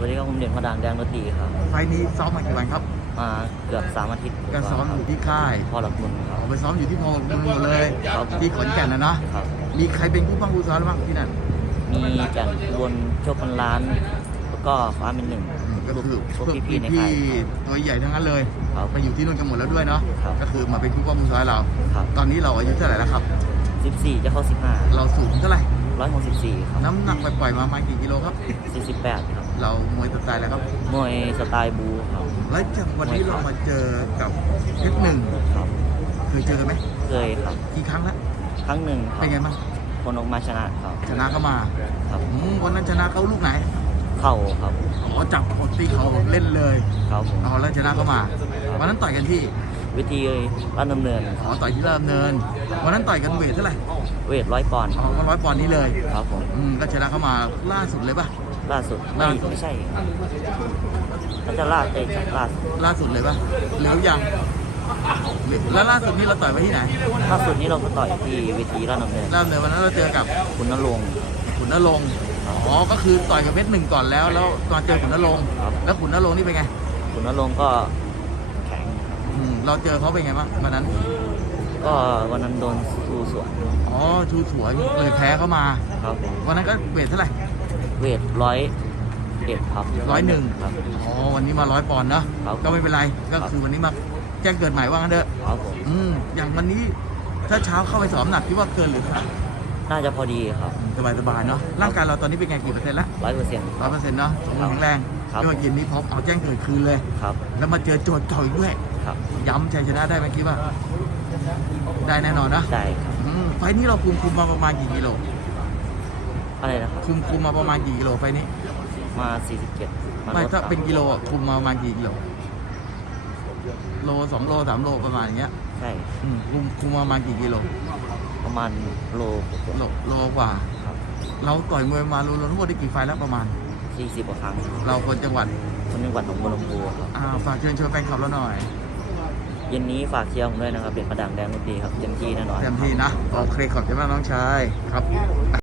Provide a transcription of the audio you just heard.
วัสดีครับผมเด่นพระดังแดงรถดีครับ ไฟล์นี้ซ้อมมากี่วันครับมาเกือบสามอาทิตย์ก็ซ้อมอยู่ที่ค่ายพ่อหลักบุญครับ ออกไปซ้อมอยู่ที่พอลหมดเลย ครับ ที่ขอนแก่นนะเนาะครับ มีใครเป็นผู้บังผู้ซ้อมบ้างที่นั่นมีแก่นบนโชคพันล้าน แล้วก็ฟ้าเป็นหนึ่ง อืมก็คือพวกพวกพี่ๆในพี่ค่ายๆตัวใหญ่ทั้งนั้นเลยครับไปอยู่ที่นู่นกันหมดแล้วด้วยเนาะครับ ก็คือมาเป็นผู้บังผู้ซ้อมเรา ครับตอนนี้เราอายุเท่าไหร่แล้วครับ สิบสี่จะเข้าสิบห้าเราสูงเท่าไหร่ ร้อยหกสิบสี่ครับน้ำหนักปล่อยๆมาประมาณกี่กิโลครับสี่สิบแปดครับ เรามวยสไตล์แล้วครับมวยสไตล์บูครับ แล้วจากวันนี้เรามาเจอกับเพชรหนึ่งครับ เคยเจอกันไหมเคยครับ กี่ครั้งแล้วครั้งหนึ่งครัเป็บนไงบ้างคนออกมาชนะครับ ชนะเข้ามาครับอืมวันนั้นชนะเขาลูกไหนเข่าครับอ๋อจับปกตีเขาเล่นเลยครับผมเอาแล้วชนะเข้ามาวันนั้นต่อยกันที่ วิธีร้านดำเนินอ๋อต่อยที่เริ่มเนินวันนั้นต่อยกันเวทเท่าไหร่เวทร้อยปอนด์อ๋อก็ร้อยปอนด์นี้เลยครับผมอืมก็ชนะเข้ามาล่าสุดเลยป่ะ ล่าสุดไม่ล่าสุด ไม่ใช่ถ้าจะล่าเตะจากล่าสุดล่าสุดเลยป่ะหรือยังหรือแล้วล่าสุดนี้เราต่อยไปที่ไหนล่าสุดนี้เราก็ต่อยที่เวทีร้านดำเนินเริ่มเนินวันนั้นเราเจอกับคุณนรงค์ขุนนรงค์อ๋อก็คือต่อยกับเพชรหนึ่งก่อนแล้ว แล้วมาเจอขุนนรงค์ครับแล้วขุนนรงค์นี่เป็นไง คุณนรงค์ก็แข็งอืม เราเจอเขาเป็นไงบ้างวันนั้น ก็วันนั้นโดนสู้สวนอ๋อชูสวยเลยแพ้เขามาครับผมวันนั้นก็เวทเท่าไหร่เวทร้อยเอ็ดครับร้อยหนึ่งครับ อ๋อวันนี้มาร้อยปอนด์เนอะครับก็ไม่เป็นไรก็คือวันนี้มาแจ้งเกิดใหม่ว่างั้นเถอะครับผมอืมอย่างวันนี้ถ้าเช้าเข้าไปสอบน้ำหนักคิดว่าเกินหรือเท่าไหร่น่าจะพอดีครับสบายสบายๆเนาะร่างกายเราตอนนี้เป็นไงกี่เปอร์เซ็นต์ละร้อยเปอร์เซ็นต์ร้อยเปอร์เซ็นต์เนาะสมบูรณ์แข็งแรงครับไม่ว่าเย็นนี้พร้อมเอาแจ้งเกิดคืนเลยครับแล้วมาเจอโจทย์เก่าอีกด้วย ครับ ย้ำชัยชนะได้ไหมคิดว่า ได้แน่นอนนะได้ครับอืมไฟล์นี้เราคุมคุมมาประมาณกี่กิโล อะไรนะครับ คุมคุมมาประมาณกี่กิโลไฟล์นี้ มาสี่สิบเจ็ดมาไม่ลดถ้าครับเป็นกิโลอะคุมมาประมาณกี่กิโล โลสองโลสามโลประมาณอย่างเงี้ยใช่ อืมคุมคุมมาประมาณกี่กิโล ประมาณโลกว่า โลโลกว่า ครับ เราต่อยมวยมารวมๆทั้งหมดได้กี่ไฟล์แล้วประมาณสี่สิบกว่าครั้งเราคนจังหวัดคนจังหวัดหนองบัวลำพูครับ อ่าฝากเชิญชวนแฟนคลับเราหน่อย เย็นนี้ฝากเชียร์ผมด้วยนะครับ เด็กประดังแดงดนตรีครับเต็มที่แน่นอน เต็มที่นะ โอเคขอบคุณมากน้องชายครับ